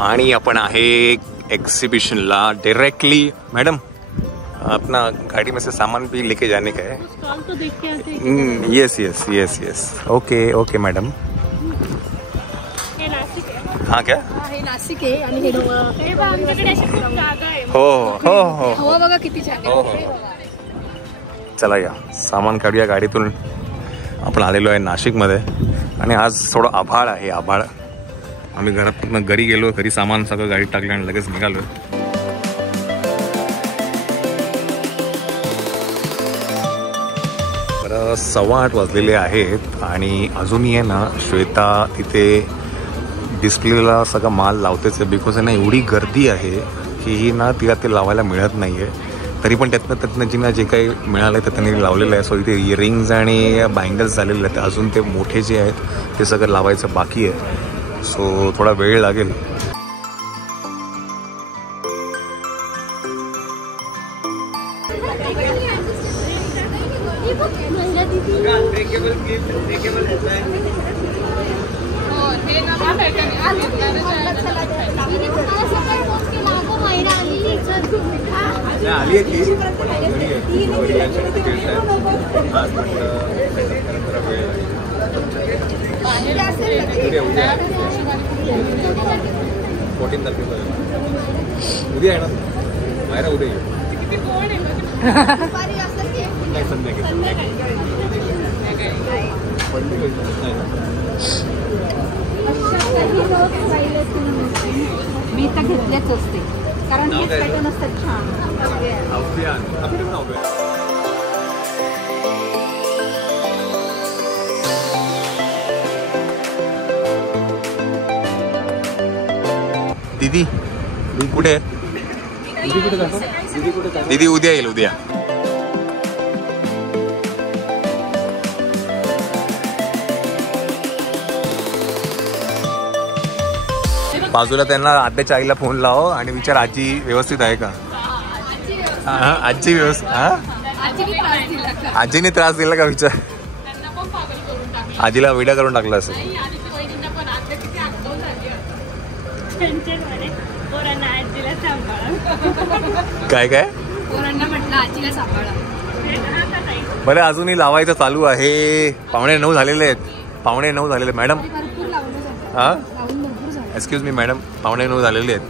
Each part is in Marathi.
आणि आपण आहे एग्जीबिशनला डायरेक्टली। मैडम अपना गाड़ी में से सामान भी लेके जाने का है। स्टॉल तो देख के आते। Yes yes yes yes okay okay madam. हे नाशिक आहे। हाँ क्या? हे नाशिक आहे आणि हे आमच्याकडे अशी खूप जागा आहे। हो हो हो हवा बघा किती छान हो हो। चला या सामान काढूया गाडीतून। आपण आलेलो आहे नाशिकमध्ये आणि आज थोडं आभाळ आहे। आभाळ आम्ही घरातून घरी गेलो, घरी सामान सगळं गाडीत टाकलं आणि लगेच निघालो। तर 8:15 वाजलेले आहेत आणि अजूनही आहे ना श्वेता तिथे डिस्प्लेला सगळा माल लावतेच आहे। बिकॉज आहे ना एवढी गर्दी आहे की ही ना तिला ते लावायला मिळत नाही आहे। तरी पण त्यातनं जिना जे काही मिळालं आहे तर त्यांनी लावलेलं आहे। सो इथे इयरिंग्ज आणि बँगल्स झालेले आहेत, अजून ते मोठे जे आहेत ते सगळं लावायचं बाकी आहे। सो थोडा वेळ लागेल। उद्या आहे ना बाहेर उद्या मी तर घेतलेच असते कारण हे पॅटर्न असतात छान। दीदी कुठे? दीदी उद्या येईल उद्या। बाजूला त्यांना आत्याच्या आईला फोन लाव आणि विचार आजी व्यवस्थित आहे का? आजी व्यवस्थित? आजीने त्रास दिला का विचार? आजीला वेडा करून टाकला असेल। काय काय बरं अजूनही लावायचं चालू आहे। 8:45 झालेले आहेत। 8:45 झालेले मॅडम। हा एक्सक्यूज मी मॅडम 8:45 झालेले आहेत।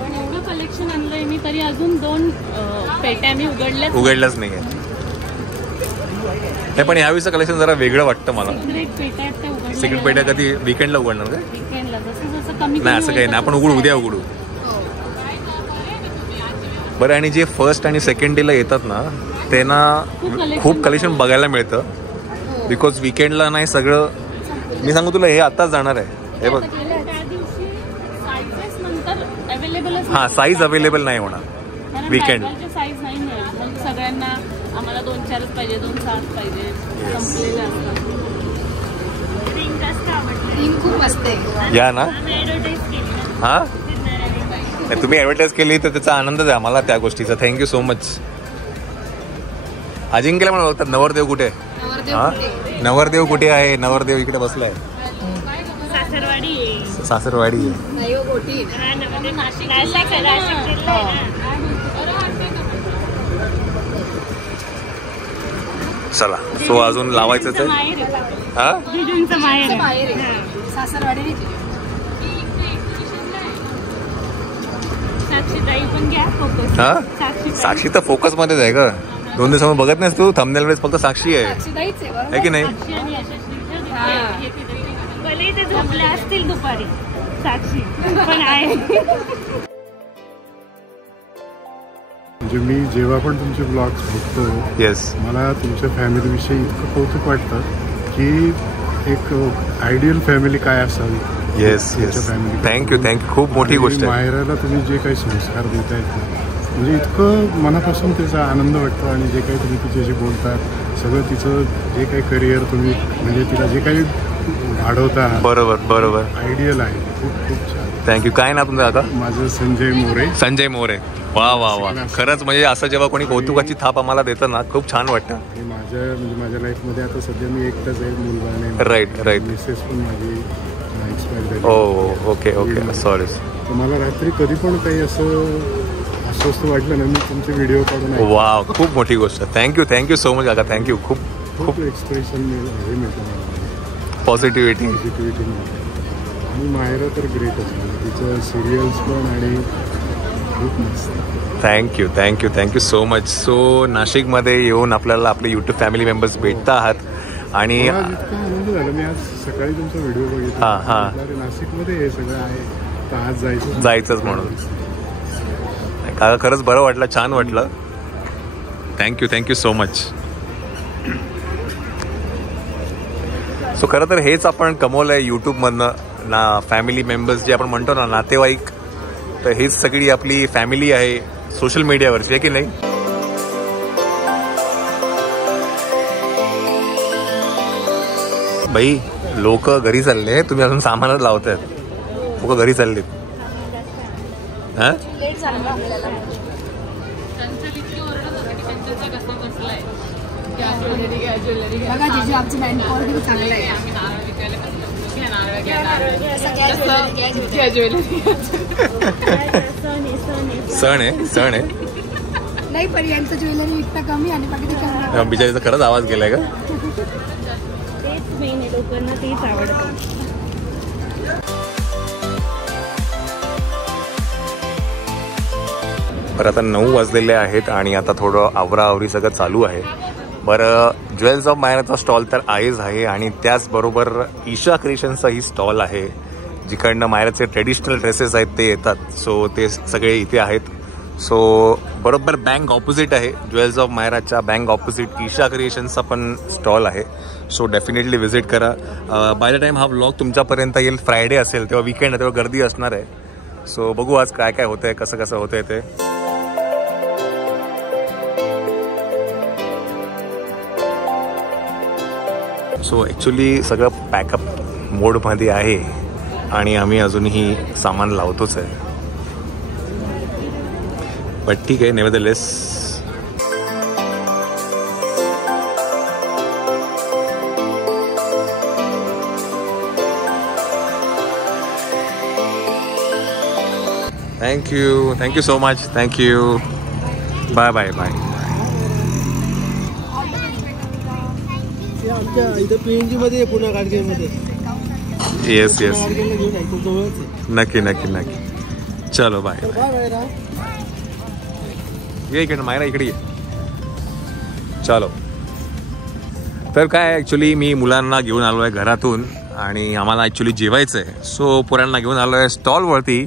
पण एवढं कलेक्शन आणलंय मी तरी अजून 2 पेट्या मी उघडल्याच नाही आहे। नाही पण यावेळीचं कलेक्शन जरा वेगळं वाटतं मला। सिक्रेट पेट्या कधी वीकेंडला उघडणार का? नाही असं काही नाही, आपण उद्या उघडू। बरं आणि जे फर्स्ट आणि सेकंड डेला येतात ना त्यांना खूप कलेक्शन बघायला मिळतं। बिकॉज वीकेंडला नाही सगळं। मी सांगू तुला हे आताच जाणार आहे। हे बघ हा साईज अवेलेबल नाही होणार वीकेंड। सगळ्यांना आम्हाला 2-4च पाहिजे, 2-6 पाहिजे संपलेले असतात। खूप मस्त आहे या ना। हा तुम्ही ऍडव्हर्टाईज केली तर त्याचा आनंदच आहे आम्हाला त्या गोष्टीचा। Thank you so much. अजिंक्यला पण बघतात नवरदेव कुठे? हा नवरदेव कुठे आहे? नवरदेव इकडे बसलाय। सासरवाडी चला सो अजून लावायचंच आहे। हा साक्षी तर फोकस मध्येच आहे का? 2 दिवसामध्ये बघत नाहीस तू? थंबनेल वेळेस फक्त साक्षी आहे की नाही? असतील दुपारी साक्षी पण आहे। म्हणजे मी जेव्हा पण तुमचे ब्लॉग्स बघतो येस मला तुमच्या फॅमिलीविषयी इतकं कौतुक वाटतं की एक आयडियल फॅमिली काय असावी। येस येस थँक्यू खूप मोठी गोष्ट आहे। माहेराला तुम्ही जे काही संस्कार देतायत म्हणजे इतकं मनापासून त्याचा आनंद वाटतो आणि जे काही तुम्ही तिच्याशी बोलतात सगळं तिचं जे काही करिअर तुम्ही म्हणजे तिला जे काही वाढवता बरोबर आयडियल आहे। खूप छान थँक्यू। काय ना तुमचं आता? माझं संजय मोरे। वा वा वा खरंच म्हणजे असं जेव्हा कोणी कौतुकाची थाप आम्हाला देतं ना खूप छान वाटतं। माझ्या लाईफमध्ये आता सध्या मी एकटाच आहे, मुलगा नाही। राईट मिसेस पण माझी एक्सपायर झाली. ओ ओके ओके सॉरी. तर मला रात्री कधी पण काही असं अस्वस्थ वाटलं ना, मी तुमचे व्हिडिओ काढून वा खूप मोठी गोष्ट. थँक्यू सो मच काका. थँक्यू. खूप खूप एक्सप्रेशन हे मिळतं मला, पॉझिटिव्हिटी. पॉझिटिव्हिटी मिळते. आणि मायरा तर ग्रेटच म्हणजे तिचं सिरियल्स पण आणि खूप मस्त. Thank you so much. सो नाशिकमध्ये येऊन आपल्याला आपले यूट्यूब फॅमिली मेंबर्स भेटता आहात आणि मला इतका आनंद झाला. मी आज सकाळी तुमचा व्हिडिओ बघितला. अरे नाशिकमध्ये हे सगळं आहे तर आज जायचंच म्हणून. काका खरंच बरं वाटलं, छान वाटलं. Thank you so much. सो खरं तर हेच आपण कमवलं आहे यूट्यूबमधनं ना. फॅमिली मेंबर्स जे आपण म्हणतो ना, नातेवाईक, तर हेच सगळी आपली फॅमिली आहे सोशल मीडियावरची, आहे की नाही. बाई लोक घरी चालले, तुम्ही अजून सामानच लावतायत. लोक घरी चाललेत. हा सण आहे नाही, पण यांचं ज्वेलरी विकता कमी आणि बाकी बिचारीचा खरंच आवाज गेलाय का. तेच मेन आहे, लोकांना तेच आवडतं. बरं आता 9 वाजलेले आहेत आणि आता थोडं आवराआवरी सगळं चालू आहे. बरं ज्वेल्स ऑफ मायराचा स्टॉल तर आहे आणि त्याचबरोबर ईशा क्रिएशन्सचाही स्टॉल आहे, जिकडनं मायराचे ट्रेडिशनल ड्रेसेस आहेत ते येतात. सो ते सगळे इथे आहेत. सो बरोबर बँक ऑपोजिट आहे, ज्वेल्स ऑफ मायराच्या बँक ऑपोजिट ईशा क्रिएशन्सचा पण स्टॉल आहे. सो डेफिनेटली व्हिजिट करा. बाय द टाईम हा व्लॉग तुमच्यापर्यंत येईल, फ्रायडे असेल तेव्हा, वीकेंड आहे तेव्हा गर्दी असणार आहे. सो बघू आज काय काय होतंय, कसं होतंय ते. सो ॲक्च्युली सगळं पॅकअप मोडमध्ये आहे आणि आम्ही अजूनही सामान लावतोच आहे. बट ठीक आहे, nevertheless. Thank you so much. Thank you. Bye. इथं पीएनजी मध्ये पुन्हा गाडगेमध्ये. येस नक्की. चलो बाय. ये इकडे मायरा, इकडे ये. चलो. तर काय ॲक्च्युली मी मुलांना घेऊन आलो आहे घरातून आणि आम्हाला ॲक्च्युली जेवायचं आहे. सो पोरांना घेऊन आलो आहे स्टॉलवरती.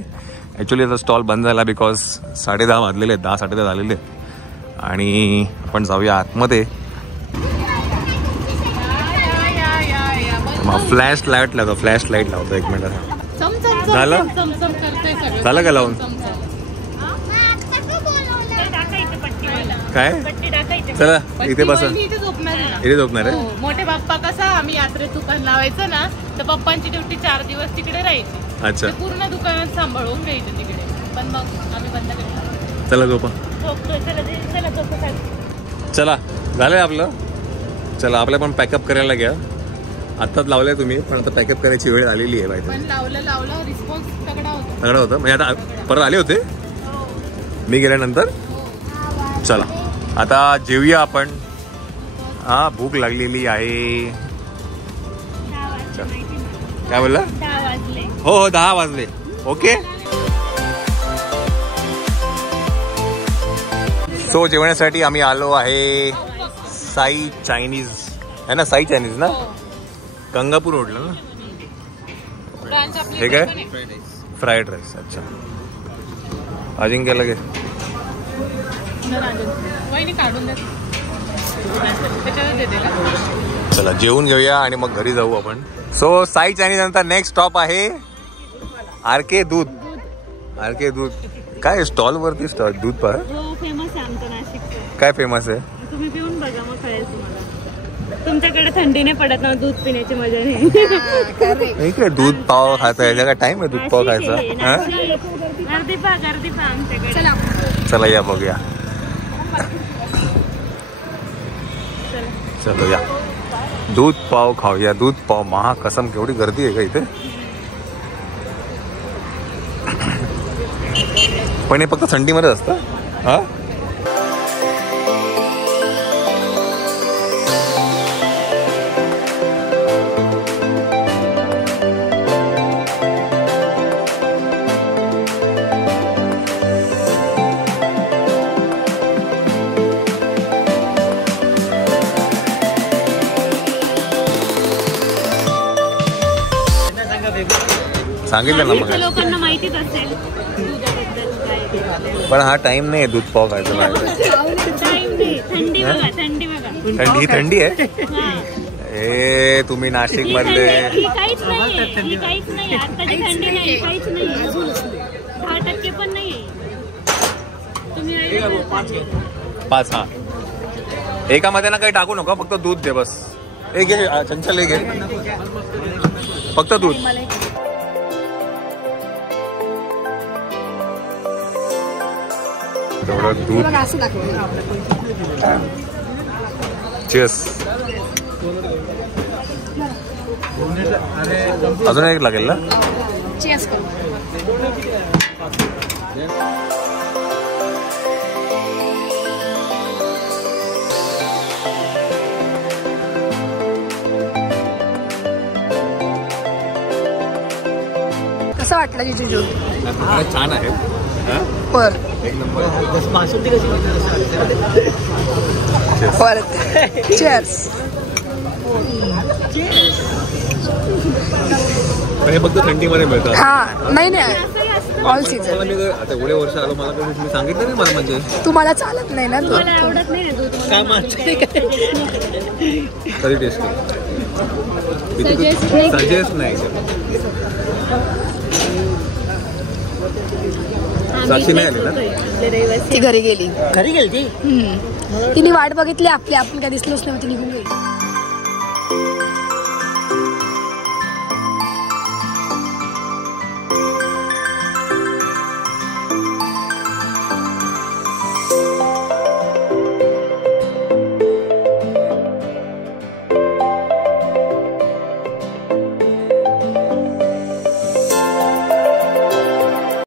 ॲक्च्युली आता स्टॉल बंद झाला बिकॉज 10:30 वाजलेले आहेत, 10-10:30 झालेले आहेत आणि आपण जाऊया आतमध्ये. फ्लॅश लाईट लावतो. एक मिनिट. झालं का लावून. काय चला इथे बसा. इथे झोपणार आहे. मोठे बाप्पा कसा आम्ही यात्रेत दुकान लावायचं ना, तर पप्पांची ड्युटी 4 दिवस तिकडे राहायची. अच्छा. पूर्ण दुकानात सांभाळून घ्यायचं तिकडे, पण मग आम्ही बंद केलं. चला झोपा. चला झालंय आपलं. चला आपल्या पण पॅकअप करायला घ्या. आत्ताच लावलंय तुम्ही, पण आता पॅकअप करायची वेळ आलेली आहे. पण लावलं रिस्पॉन्स तगडा होता. म्हणजे आता परत आले होते मी गेल्यानंतर. चला आता जेवूया आपण. हा भूक लागलेली आहे. काय बोलला. 10 वाजले. हो 10 वाजले. ओके. सो जेवण्यासाठी आम्ही आलो आहे साई चायनीज आहे ना. साई चायनीज ना, गंगापूर रोडला ना. हे काय फ्राईड राईस. अच्छा. अजिंक्यला घे. चला जेवून घेऊया आणि मग घरी जाऊ आपण. सो साई चायनीज नंतर नेक्स्ट स्टॉप आहे आरके दूध. काय स्टॉल वरती दूध पहा. फेमस आहे आमचं नाशिक. काय फेमस आहे. तुम्ही पिऊन बघा मग कळेल तुम्हाला. तुमच्याकडे थंडीने पडत ना, दूध पिण्याची मजा नाही. काय दूध पाव खाता आहे का. टाइम आहे दूध पाव खायचा. गर्दी पहा आमच्याकडे. चला या बघूया. चलो या दूध पाव खाऊया. दूध पाव महाकसम. केवढी गर्दी आहे का इथे. पण हे फक्त थंडीमध्ये असतं. हा सांगितलं ना मग. इथे लोकांना माहितीच असेल दुधाबद्दल काय. पण हा टाइम नाही दूध पाव खायचं नाही. टाइम नाही. थंडी बघा, थंडी बघा. थंडी ही थंडी आहे. हा. ए तुम्ही नाशिक मधले. ही काहीच नाही, ही काहीच नाही. आत्ताची थंडी नाही, काहीच नाही. 10% पण नाही. तुम्ही नाही 5. हा एकामध्ये ना काही टाकू नका, फक्त दूध दे बस. एक घे चंचल, एक घे फक्त दूध. तेवढं दूध. असं लागतं. चेस. अजून एक लागेल ना. चेस करू. कसं वाटलं जिजू? छान आहे. पर एक नंबर. बासुंदी कशी परत चेअर्स. पण हे फक्त थंडीमध्ये मिळतात. हा नाही नाही ऑल सीझन. मला मी आता एवढे वर्ष आलो, मला कधी तुम्ही सांगितलं नाही. मला म्हणजे तुम्हाला चालत नाही ना दूध. मला आवडत नाही ना दूध. काय मागते काय कधी टेस्ट सजेस्ट नाही. साक्षी नाही आली ना. ती घरी गेली. घरी गेली ती. तिने वाट बघितली आपली. आपण काय दिसलोच नाही, ती निघून गेली.